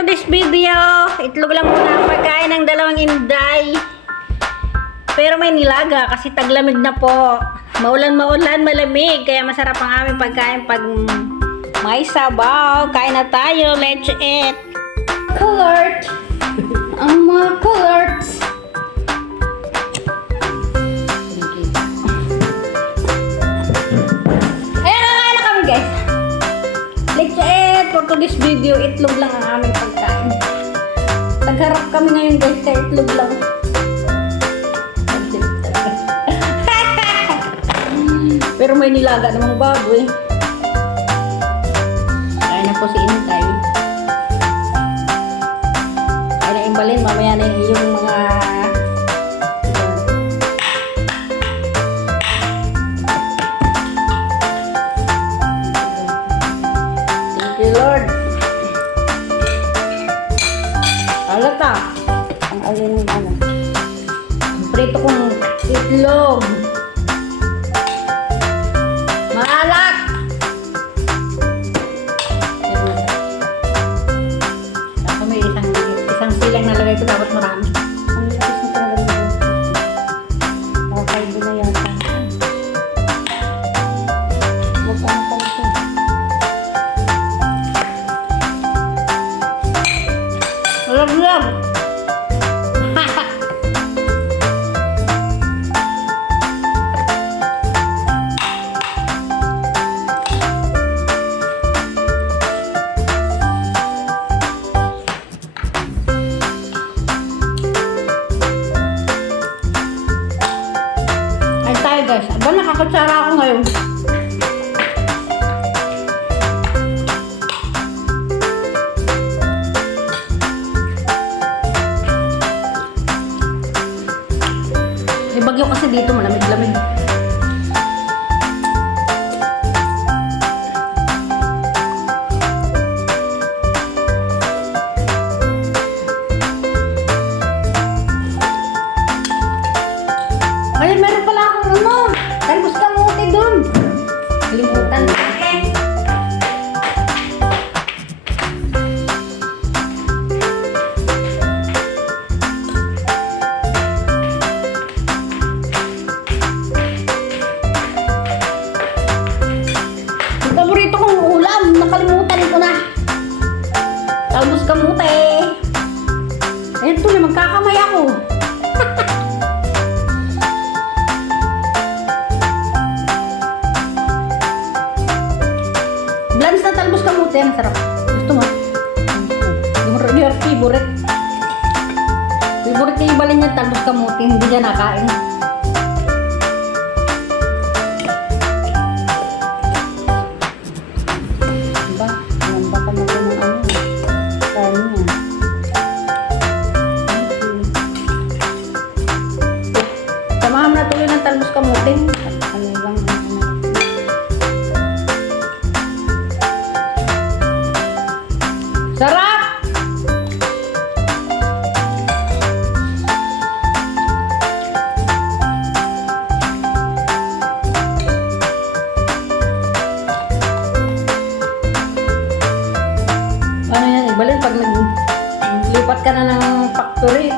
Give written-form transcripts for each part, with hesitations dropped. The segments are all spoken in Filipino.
to this video. Itlog lang muna ang pagkain ng dalawang inday. Pero may nilaga kasi taglamig na po. Maulan, malamig. Kaya masarap ang aming pagkain pag may sabaw. Kain na tayo. Let's eat. Colored. Ang mga coloreds. Ayan, kakain na kami guys. Let's eat. For today's video, itlog lang ang aming pagkain. Nagharap kami ngayon guys kaya itlog lang. Pero may nilaga namang baboy. Kaya na po si Intay. Kaya na imbalin, mamaya na yung mga thank you Lord. Alata. Ang alin ng ano. Ang prito kong itlog. Maalat! Ako may isang silang nalagay ko, dapat marami. Ang lapis na talaga nito. Okay, doon na yata. Huwag ka na pala ito. Love! Guys, aba nakakatsara ako ngayon. May bagyo kasi dito, malamig-lamig. Ay, meron pala akong ano. Talbos kamote dun. Kalimutan ko. Ang paborito kong ulam. Nakalimutan ko na. Talbos kamote. Ayun to na, magkakamay ako. Blans na talbos kamote, ang sarap. Gusto mo? Your favorite. Favorite yung ibalin niya talbos kamote, hindi niya nakain. Diba? Ayan ba ka natin ng ano? Kain niya. Samahan na tuloy ng talbos kamote. Ano lang, sarap! Ano yan, ibalin pag naglipat ka na ng factory.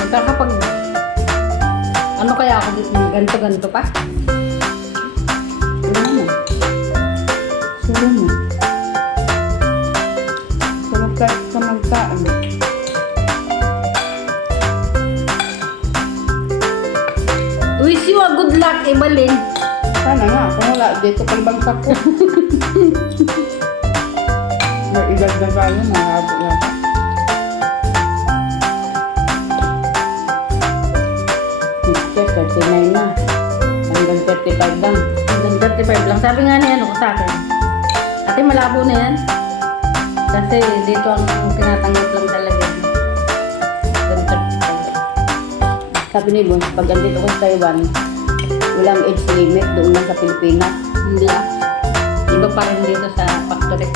Magkakapag ano kaya ako dito, ganto-ganto pa? Ano mo? Sulo mo. Sa magkaan. Wish you a good luck, Ibalin. Sana nga, kung wala, dito kalbangsak ko. May edad na tayo, mahabo na. Just 39 na. Hanggang 35 lang. Hanggang 35 lang. Sabi nga niya, ano, sa akin. Ate, malabo na yan. Kasi dito ang tinatanggap lang talaga. Hanggang 35. Sabi ni Bones, pag andito ko sa Taiwan, walang age limit doon lang sa Pilipinas. Hindi ah. Iba pa rin dito sa factory.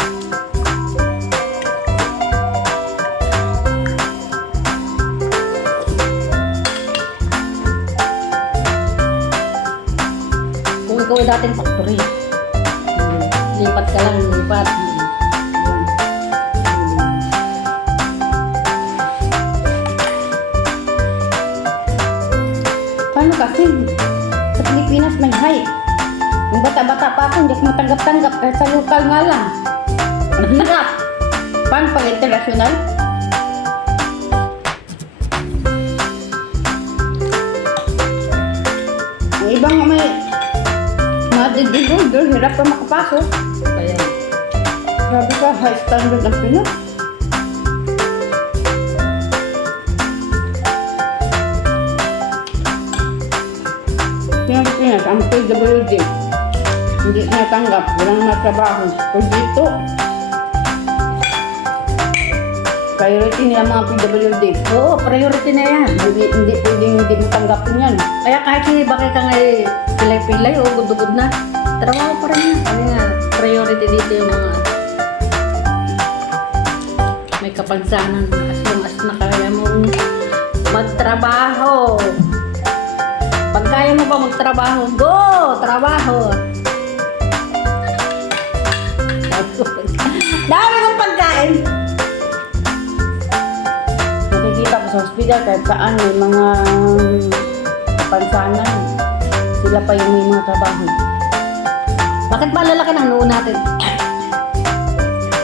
Kung ikaw ay dating factory, lipat ka lang, lipat. Yun. kasi sa Pilipinas may hike. Yung bata-bata pa ako, hindi ako matanggap-tanggap kahit sa lokal nga lang. Ang hirap. Paano pag international? Ang ibang may mga digil-digil, hirap pa makapasok. Kaya, Grabe ka, high standard ang Pinas. Tingnan sa Pinas, ang PWD, hindi natanggap, walang matrabaho. Kung dito, priority nila mga PWD. oo, priority na yan. Hindi pwedeng hindi mo tanggapin yan. Kaya kahit hindi bakit ka nga pilay-pilay o gudugod na, trabaho pa rin yan. Kasi nga, priority dito yung mga may kapansanan as long as na kaya mong magtrabaho. Pag kaya mo pa magtrabaho, go! Trabaho! Dami mong pagkain! Nakikita ko sa hospital kahit saan may mga kapansanan. Sila pa yung may mga trabaho. Bakit ba lalaki ng noo natin?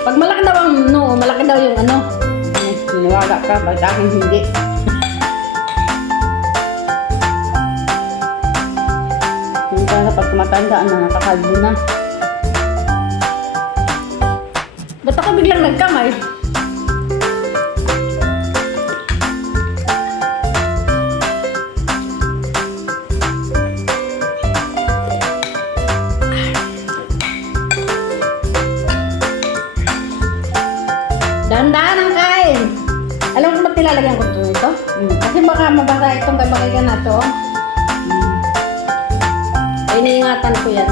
Pag malaki daw ang noo, malaki daw yung ano. Siniwala ka, bakit akin hindi? Yung sana pag tumatandaan na nakakalbo na. Ba't ako biglang nagkamay? Dahan-dahan ang kain. Alam mo ba't nilalagyan ko ito? Kasi baka mabasa itong kabakigan na to. Ay, iniingatan ko yan.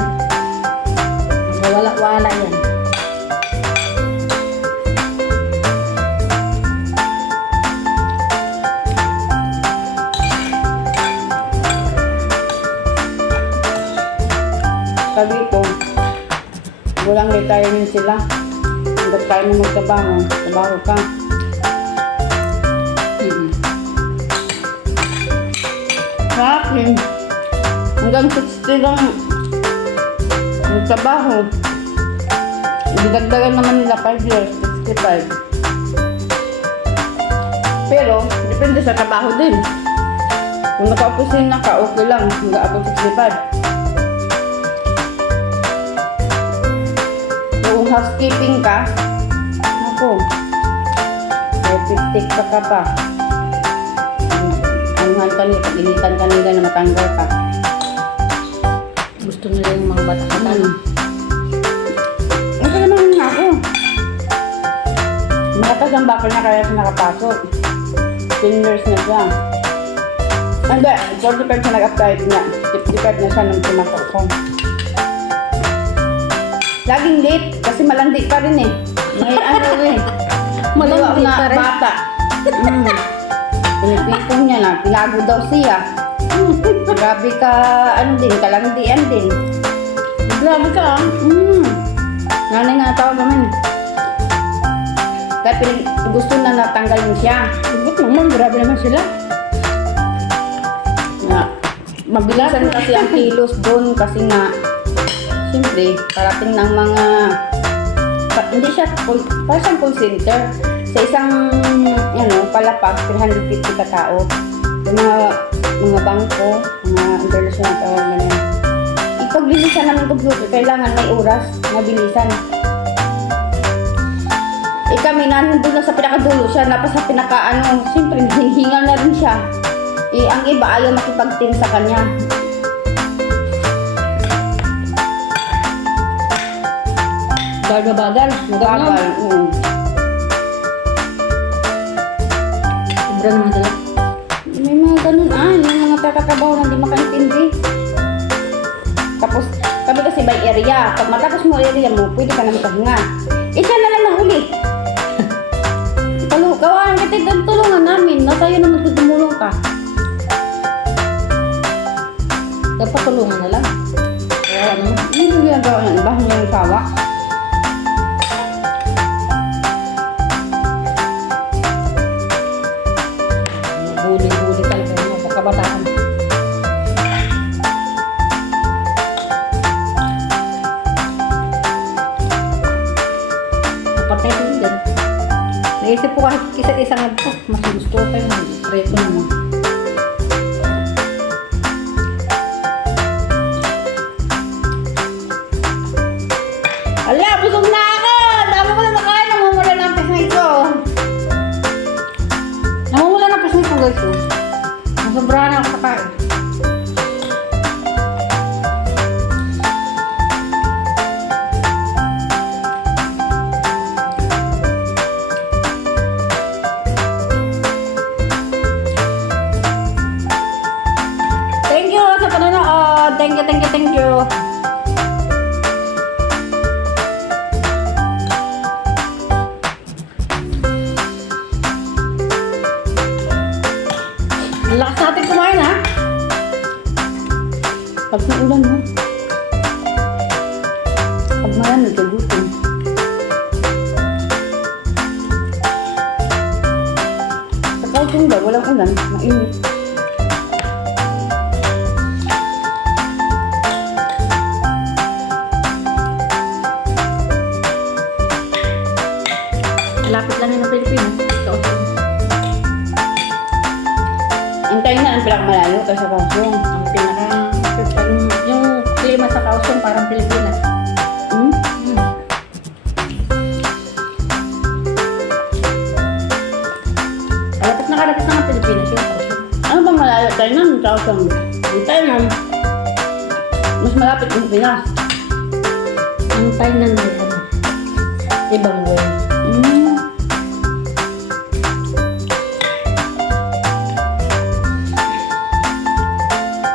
Wala-wala yan. Sabi ko, walang retirement sila. Hanggat kaya mo magtrabaho, trabaho ka. Sa akin, hanggang 60 lang magtrabaho. Idagdagan naman nila 5 years, 65. Pero, depende sa trabaho din. Kung naka-opisina ka, okay lang. Hanggang abot 65. Kung housekeeping ka, ako, may 50 ka pa. Anuhan ka nila, pag-initan ka nila na matanggal ka. Gusto nila yung mga bata-bata. Okay naman nga ako. Malakas ang bakal na kaya siya nakapasok. 10 years na siya. Hindi, 45 siya nag-apply niya. 55 na siya nung pumasok ko. Laging late kasi malandi pa rin eh. May ano eh. Malandi na pa rin. bata. Pinipipong niya na. Tinago daw siya. Grabe ka, ano din, kalandian din. Grabe ka ah. Nanay nga tawag naman. Kaya gusto na natanggalin siya. Ba't naman? Grabe naman sila. Na, mabilisan kasi ang kilos doon kasi nga siyempre, parating ng mga hindi siya parang siyang call center. Sa isang palapag, 350 ka tao. Yung mga bangko, mga international tawag na yan. Ipaglisan naman ng computer, kailangan may oras, mabilisan. Kami nandun na sa pinakadulo siya, napasa pinaka siyempre hingal na rin siya. Ang iba ayaw makipag-team sa kanya. Bagal-bagal. Bagal. Sobra naman sila. May mga ganun yung mga tatrabaho na hindi makaintindi. Tapos, kami kasi by area. Pag matapos mo area mo, pwede ka na makahinga. Isa na lang nahuli. Gawa ng kita tulungan namin. Nasa iyo naman kung tumulong ka. Dapat tulungan na lang. Kaya hindi yung ginagawa ng iba, hindi yung sawa. Huli-huli talaga yung mga kabataan. Apat na ito din. Naisip ko kahit isa't isang ito. Mas gusto ko kayo. Preto naman. Ala, busog na ako! Dami ko na nakain. Namumula na ang pisngi ko. Namumula na ang pisngi ko, guys. Nasobrahan ako sa kain. Thank you sa panonood. Thank you, thank you, thank you. Ang lakas natin kumain, ha? Pag naulan, ha? Pag mayan, nagkagutom. Sa kautong ba, walang ulan, mainit. Lapit lang yun ng Pilipinas. Kautong. Antayin na ang pinakamalayo kaysa Kausong. Ang yung klima sa Kausong parang Pilipinas. Hmm? Kalapit na ng Pilipinas yung Kausong. Ano bang malayo tayo nun? Kausong. Ang Thailand. Mas malapit ang Pinas. Ang Thailand ay ano, ibang way. Hmm.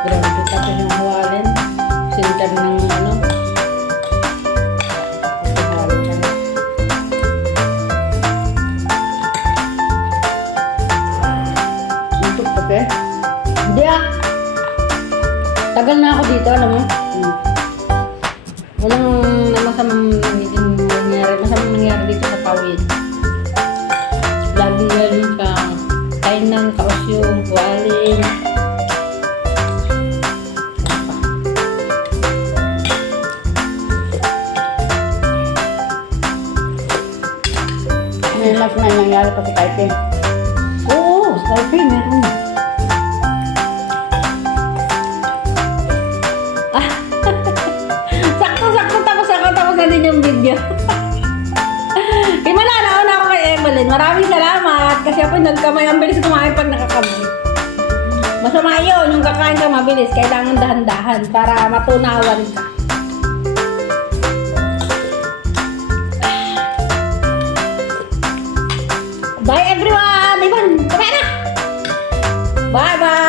Grabe tapos yung Hualien. Center ng ano. Hualien siya. Ang kape. Hindi ah. Tagal na ako dito, alam mo. Walang masamang nangyari dito sa Pawid. Lagi yan sa Tainan, Kaohsiung, Hualien. May mas may nangyari pa sa Taipei. Oo, sa Taipei meron. Ah, sakto-sakto tapos na din yung video. Himala, nauna ako kay Evelyn. Maraming salamat kasi ako nagkamay. Ang bilis kumain pag nakakamay. Masama yun, yung kakain ka mabilis. Kailangan dahan-dahan para matunawan ka. Bye everyone! Ivan, kumain na! Bye-bye!